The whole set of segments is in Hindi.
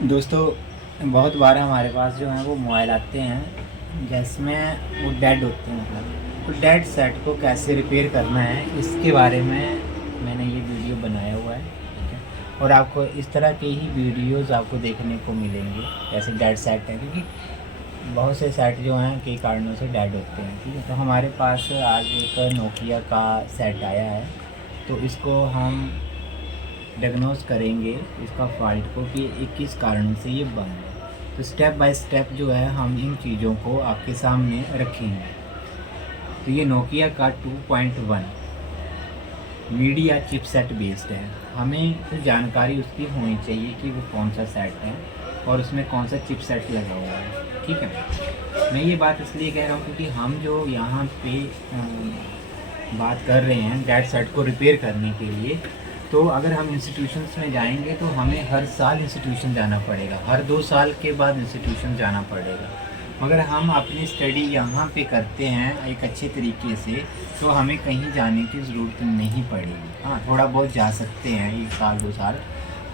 दोस्तों बहुत बार हमारे पास जो है वो मोबाइल आते हैं जिसमें वो डेड होते हैं। मतलब तो डेड सेट को कैसे रिपेयर करना है इसके बारे में मैंने ये वीडियो बनाया हुआ है, ठीक है। और आपको इस तरह के ही वीडियोस आपको देखने को मिलेंगे जैसे डेड सेट है, क्योंकि बहुत से सेट जो हैं कई कारणों से डेड होते हैं, ठीक है। तो हमारे पास आज एक नोकिया का सेट आया है, तो इसको हम डायग्नोस करेंगे इसका फॉल्ट को कि ये किस कारण से ये बंद है। तो स्टेप बाय स्टेप जो है हम इन चीज़ों को आपके सामने रखेंगे। तो ये नोकिया का 2.1 मीडिया चिपसेट बेस्ड है। हमें कुछ जानकारी उसकी होनी चाहिए कि वो कौन सा सेट है और उसमें कौन सा चिपसेट लगा हुआ है, ठीक है। मैं ये बात इसलिए कह रहा हूँ क्योंकि हम जो यहाँ पे बात कर रहे हैं डेड सेट को रिपेयर करने के लिए, तो अगर हम इंस्टीट्यूशंस में जाएंगे तो हमें हर साल इंस्टीट्यूशन जाना पड़ेगा, हर 2 साल के बाद इंस्टीट्यूशन जाना पड़ेगा। मगर हम अपनी स्टडी यहाँ पे करते हैं एक अच्छे तरीके से, तो हमें कहीं जाने की ज़रूरत नहीं पड़ेगी। हाँ, थोड़ा बहुत जा सकते हैं 1 साल 2 साल,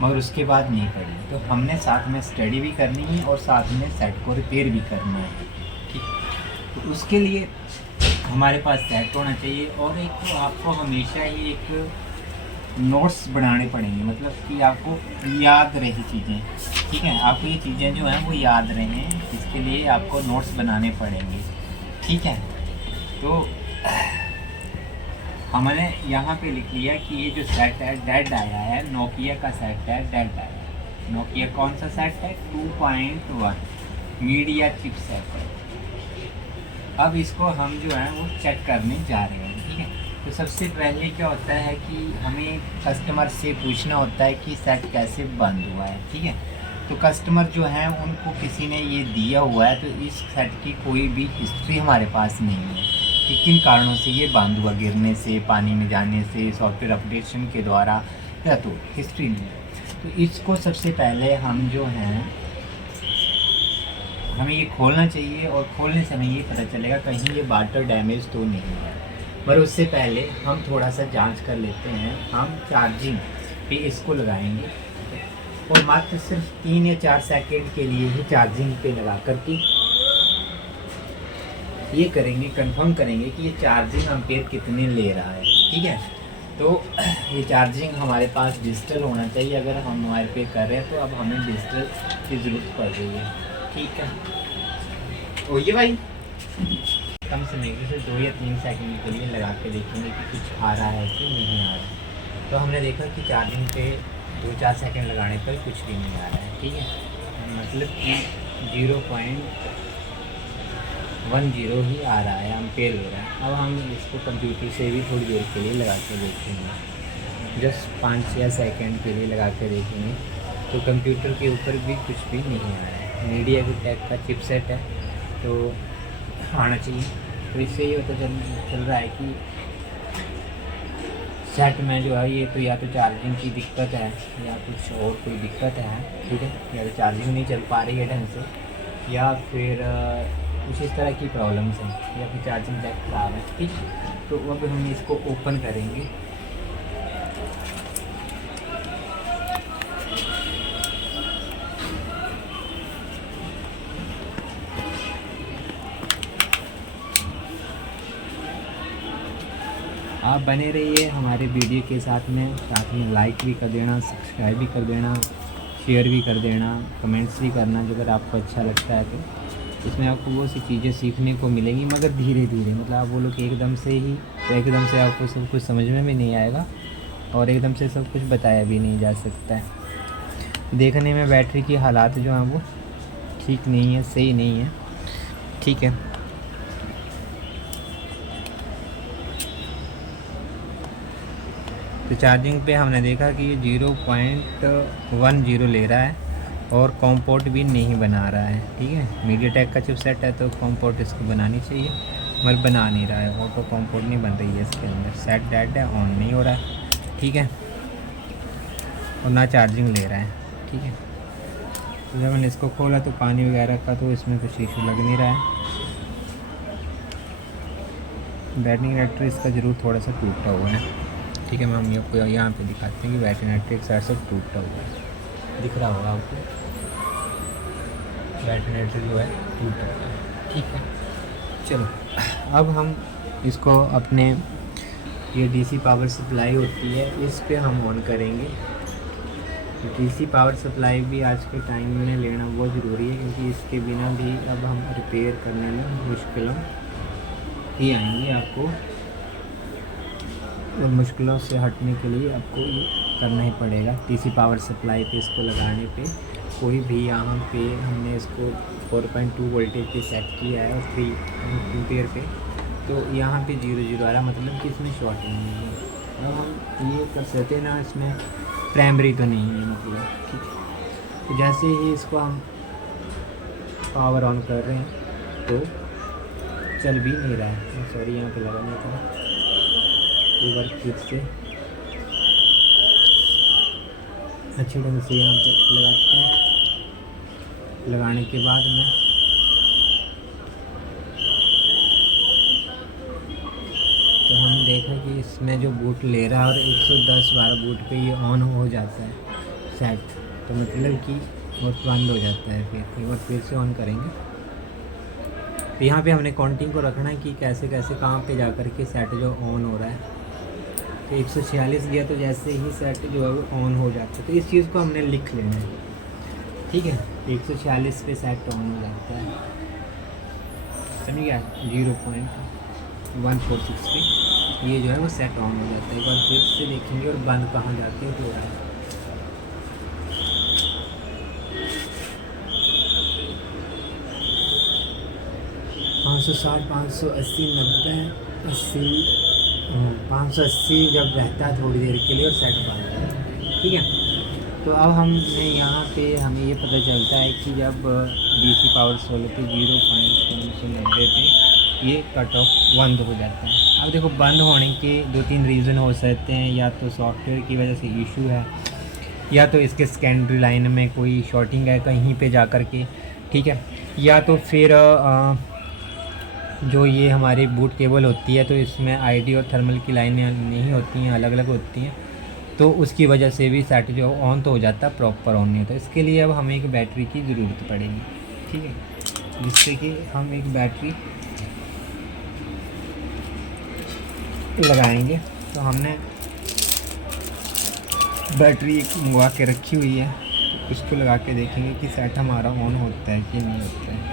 मगर उसके बाद नहीं पड़ेगी। तो हमने साथ में स्टडी भी करनी है और साथ में सेट को रिपेयर भी करना है, ठीक। तो उसके लिए हमारे पास सेट होना चाहिए और एक तो आपको हमेशा ही एक नोट्स बनाने पड़ेंगे, मतलब कि आपको याद रहे चीज़ें, ठीक है। आपको ये चीज़ें जो हैं वो याद रहें, इसके लिए आपको नोट्स बनाने पड़ेंगे, ठीक है। तो हमने यहाँ पे लिख लिया कि ये जो सेट है डेड आया है, नोकिया का सेट है डेड आया है। नोकिया कौन सा सेट है? 2.1 मीडिया चिप सेट है। अब इसको हम जो है वो चेक करने जा रहे हैं, ठीक है। तो सबसे पहले क्या होता है कि हमें कस्टमर से पूछना होता है कि सेट कैसे बंद हुआ है, ठीक है। तो कस्टमर जो है उनको किसी ने ये दिया हुआ है, तो इस सेट की कोई भी हिस्ट्री हमारे पास नहीं है कि किन कारणों से ये बंद हुआ, गिरने से, पानी में जाने से, सॉफ्टवेयर अपडेशन के द्वारा, या तो हिस्ट्री नहीं है। तो इसको सबसे पहले हम जो हैं हमें ये खोलना चाहिए और खोलने से हमें ये पता चलेगा कहीं ये वाटर डैमेज तो नहीं है। पर उससे पहले हम थोड़ा सा जांच कर लेते हैं। हम चार्जिंग पे इसको लगाएंगे और मात्र सिर्फ 3 या 4 सेकंड के लिए ही चार्जिंग पे लगा करके ये करेंगे, कंफर्म करेंगे कि ये चार्जिंग एम्पेयर कितने ले रहा है, ठीक है। तो ये चार्जिंग हमारे पास डिजिटल होना चाहिए। अगर हम मोबाइल पे कर रहे हैं तो अब हमें डिजिटल की ज़रूरत पड़ रही है, ठीक है। ओ ये भाई कम समय से 2 या 3 सेकंड के लिए लगा के देखेंगे कि कुछ आ रहा है कि नहीं आ रहा है। तो हमने देखा कि चार्जिंग पे 2-4 सेकंड लगाने पर कुछ भी नहीं आ रहा है, ठीक है। मतलब कि 0.10 ही आ रहा है, एम्पेयर हो रहा है। अब हम इसको कंप्यूटर से भी थोड़ी देर के लिए लगा के देखेंगे, जस्ट 5 या सेकंड के लिए लगा के देखेंगे। तो कंप्यूटर के ऊपर भी कुछ भी नहीं आ रहा है। मीडिया टेक का चिपसेट है तो आना चाहिए। तो इससे ये पता चल रहा है कि सेट में जो है ये तो या तो चार्जिंग की दिक्कत है या कुछ और कोई दिक्कत है, ठीक है। या तो चार्जिंग नहीं चल पा रही है ढंग से, या फिर कुछ इस तरह की प्रॉब्लम्स हैं, या फिर चार्जिंग जैक खराब है, ठीक है। तो अब हम इसको ओपन करेंगे। आप बने रहिए हमारे वीडियो के साथ में लाइक भी कर देना, सब्सक्राइब भी कर देना, शेयर भी कर देना, कमेंट्स भी करना जो अगर आपको अच्छा लगता है। तो इसमें आपको बहुत सी चीज़ें सीखने को मिलेंगी, मगर धीरे धीरे। मतलब आप बोलो कि एकदम से ही, तो एकदम से आपको सब कुछ समझ में भी नहीं आएगा और एकदम से सब कुछ बताया भी नहीं जा सकता है। देखने में बैटरी की हालात जो हैं वो ठीक नहीं है, सही नहीं है, ठीक है। तो चार्जिंग पे हमने देखा कि ये 0.10 ले रहा है और कॉम पोर्ट भी नहीं बना रहा है, ठीक है। मीडियाटेक का चिपसेट है तो कॉम पोर्ट इसको बनानी चाहिए, मगर बना नहीं रहा है। ऑटो कॉम पोर्ट नहीं बन रही है इसके अंदर। सेट डेड है, ऑन नहीं हो रहा है, ठीक है, और ना चार्जिंग ले रहा है, ठीक है। तो जब मैंने इसको खोला तो पानी वगैरह का तो इसमें कुछ इशू लग नहीं रहा है। बैटरी कनेक्टर इसका ज़रूर थोड़ा सा टूटा हुआ है, ठीक है। हम आपको यहाँ पे दिखाते हैं कि बैटरी नेट एक साइड से टूटा हुआ है, दिख रहा होगा आपको। बैटरी जो है टूट रहा है। ठीक है, चलो अब हम इसको अपने ये डीसी पावर सप्लाई होती है इस पे हम ऑन करेंगे। डीसी पावर सप्लाई भी आज के टाइम में लेना बहुत ज़रूरी है, क्योंकि इसके बिना भी अब हम रिपेयर करने में मुश्किलों ही आएंगी आपको, और मुश्किलों से हटने के लिए आपको ये करना ही पड़ेगा। डीसी पावर सप्लाई पे इसको लगाने पे कोई भी यहाँ पे हमने इसको 4.2 वोल्टेज पे सेट किया है और 3 एम्पीयर पे, तो यहाँ पे 0 आ रहा, मतलब कि इसमें शॉर्टिंग नहीं है। अब हम ये कर सकते हैं ना, इसमें प्राइमरी तो नहीं है मतलब। ठीक है, तो जैसे ही इसको हम पावर ऑन कर रहे हैं तो चल भी नहीं रहा है। सॉरी, यहाँ पे लगाना था एक बार फिर से अच्छे ढंग से यहाँ पे लगाते हैं। लगाने के बाद में तो हम देखा कि इसमें जो बूट ले रहा है और 110-12 बूट पे ये ऑन हो जाता है सेट, तो मतलब कि वो बंद हो जाता है। फिर एक बार फिर से ऑन करेंगे तो यहाँ पे हमने काउंटिंग को रखना है कि कैसे कैसे कहाँ पे जा कर के सेट जो ऑन हो रहा है। तो 146 गया तो जैसे ही सेट जो है वो ऑन हो जाता है, तो इस चीज़ को हमने लिख लेना है। ठीक है, 146 पे सेट ऑन हो जाता है, समझ गया। 0.146 पे ये जो है वो सेट ऑन हो जाता है। एक बार फिर से देखेंगे और बंद कहाँ जाके हो रहा है। 560, 580, 90, 80, 580 जब रहता है थोड़ी देर के लिए और सेट बंद है। ठीक है, तो अब हमने यहाँ पे हमें ये पता चलता है कि जब डीसी पावर सोलर पे 0.90 पे ये कट ऑफ बंद हो जाता है। अब देखो, बंद होने के 2-3 रीज़न हो सकते हैं, या तो सॉफ्टवेयर की वजह से इशू है, या तो इसके सेकेंडरी लाइन में कोई शॉर्टिंग है कहीं पे जा कर के। ठीक है, या तो फिर जो ये हमारी बूट केबल होती है तो इसमें आईडी और थर्मल की लाइनें नहीं होती हैं, अलग अलग होती हैं, तो उसकी वजह से भी सेट जो ऑन तो हो जाता है, प्रॉपर ऑन नहीं होता। इसके लिए अब हमें एक बैटरी की ज़रूरत पड़ेगी। ठीक है, जिससे कि हम एक बैटरी लगाएंगे। तो हमने बैटरी मंगवा के रखी हुई है, तो इसको लगा के देखेंगे कि सेट हमारा ऑन होता है कि नहीं होता है।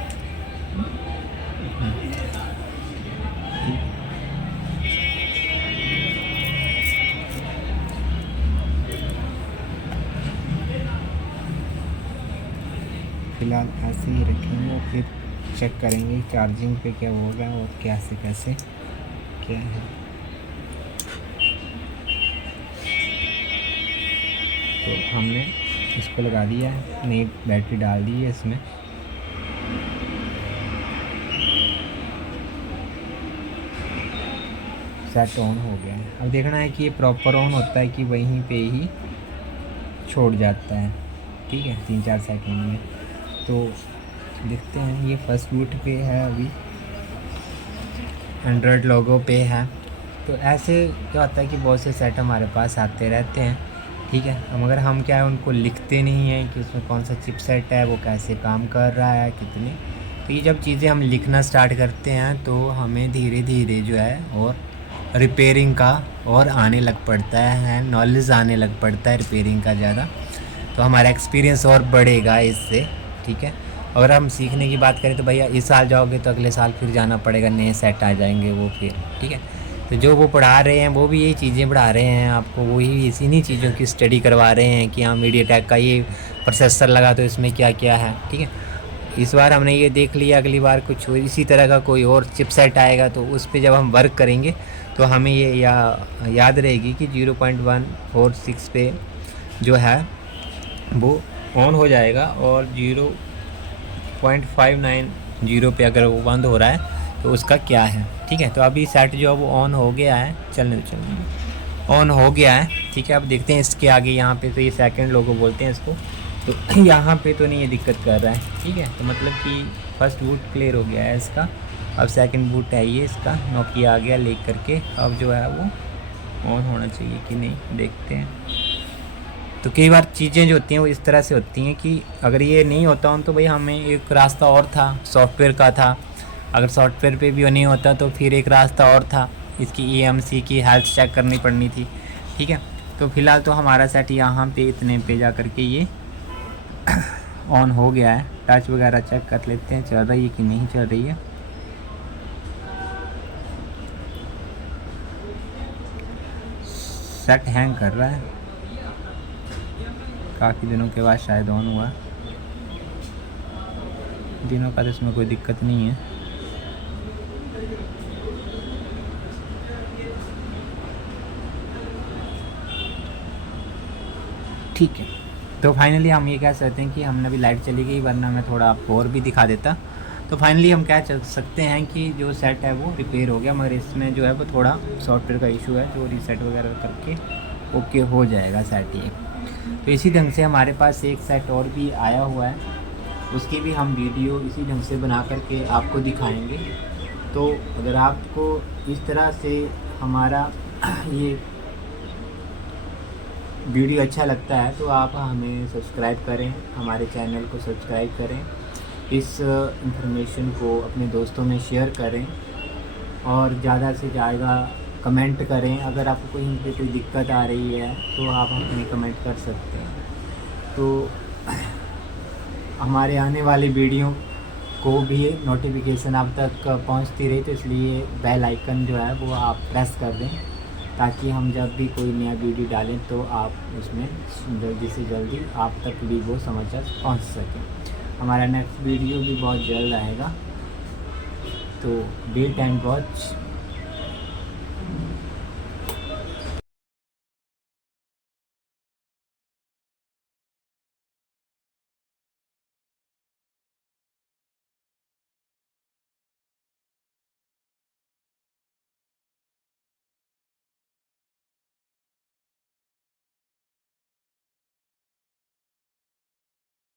फ़िलहाल ऐसे ही रखेंगे और फिर चेक करेंगे चार्जिंग पे क्या होगा और कैसे कैसे क्या है। तो हमने इसको लगा दिया है, नई बैटरी डाल दी है इसमें। सेट ऑन हो गया है। अब देखना है कि ये प्रॉपर ऑन होता है कि वहीं पे ही छोड़ जाता है। ठीक है, 3-4 सेकंड में। तो देखते हैं, ये फर्स्ट बूट पे है, अभी एंड्रॉयड लोगो पे है। तो ऐसे क्या होता है कि बहुत से सेट हमारे पास आते रहते हैं। ठीक है, मगर हम क्या है उनको लिखते नहीं हैं कि उसमें कौन सा चिपसेट है, वो कैसे काम कर रहा है, कितने। तो ये जब चीज़ें हम लिखना स्टार्ट करते हैं तो हमें धीरे धीरे जो है और रिपेयरिंग का और आने लग पड़ता है, नॉलेज आने लग पड़ता है रिपेयरिंग का ज़्यादा, तो हमारा एक्सपीरियंस और बढ़ेगा इससे। ठीक है, अगर हम सीखने की बात करें तो भैया इस साल जाओगे तो अगले साल फिर जाना पड़ेगा, नए सेट आ जाएंगे वो फिर। ठीक है, तो जो वो पढ़ा रहे हैं वो भी यही चीज़ें पढ़ा रहे हैं आपको, वही इन्हीं चीज़ों की स्टडी करवा रहे हैं कि हाँ मीडियाटेक का ये प्रोसेसर लगा तो इसमें क्या क्या है। ठीक है, इस बार हमने ये देख लिया, अगली बार कुछ इसी तरह का कोई और चिपसेट आएगा तो उस पर जब हम वर्क करेंगे तो हमें ये याद रहेगी कि 0.146 पे जो है वो ऑन हो जाएगा, और 0.590 पे अगर वो बंद हो रहा है तो उसका क्या है। ठीक है, तो अभी सेट जो है वो ऑन हो गया है, चलने ऑन हो गया है। ठीक है, अब देखते हैं इसके आगे, यहाँ पे तो ये सेकंड लोगो बोलते हैं इसको, तो यहाँ पे तो नहीं ये दिक्कत कर रहा है। ठीक है, तो मतलब कि फर्स्ट बूट क्लियर हो गया है इसका। अब सेकंड बूट है ये इसका, नोकिया आ गया ले करके, अब जो है वो ऑन होना चाहिए कि नहीं देखते हैं। तो कई बार चीज़ें जो होती हैं वो इस तरह से होती हैं कि अगर ये नहीं होता हो तो भाई हमें एक रास्ता और था, सॉफ्टवेयर का था। अगर सॉफ्टवेयर पे भी वो नहीं होता तो फिर एक रास्ता और था, इसकी EMC की हेल्थ चेक करनी पड़नी थी। ठीक है, तो फ़िलहाल तो हमारा सेट यहाँ पे इतने पे जा कर के ये ऑन हो गया है। टच वगैरह चेक कर लेते हैं चल रही है कि नहीं चल रही है। सेट हैंग कर रहा है, काफ़ी दिनों के बाद शायद ऑन हुआ। दिनों का तो इसमें कोई दिक्कत नहीं है। ठीक है, तो फाइनली हम ये कह सकते हैं कि हमने अभी लाइट चली गई, वरना मैं थोड़ा आपको और भी दिखा देता। तो फाइनली हम कह सकते हैं कि जो सेट है वो रिपेयर हो गया, मगर इसमें जो है वो थोड़ा सॉफ्टवेयर का इशू है, जो रीसेट वगैरह करके ओके हो जाएगा सेट ये। तो इसी ढंग से हमारे पास एक सेट और भी आया हुआ है, उसकी भी हम वीडियो इसी ढंग से बना करके आपको दिखाएंगे। तो अगर आपको इस तरह से हमारा ये वीडियो अच्छा लगता है तो आप हमें सब्सक्राइब करें, हमारे चैनल को सब्सक्राइब करें, इस इंफॉर्मेशन को अपने दोस्तों में शेयर करें और ज़्यादा से ज़्यादा कमेंट करें। अगर आपको कहीं पे कोई दिक्कत आ रही है तो आप हमें कमेंट कर सकते हैं। तो हमारे आने वाली वीडियो को भी नोटिफिकेशन आप तक पहुंचती रहे, तो इसलिए बेल आइकन जो है वो आप प्रेस कर दें, ताकि हम जब भी कोई नया वीडियो डालें तो आप उसमें जल्दी से जल्दी आप तक भी वो समाचार पहुंच सकें। हमारा नेक्स्ट वीडियो भी बहुत जल्द आएगा, तो वेट एंड वॉच।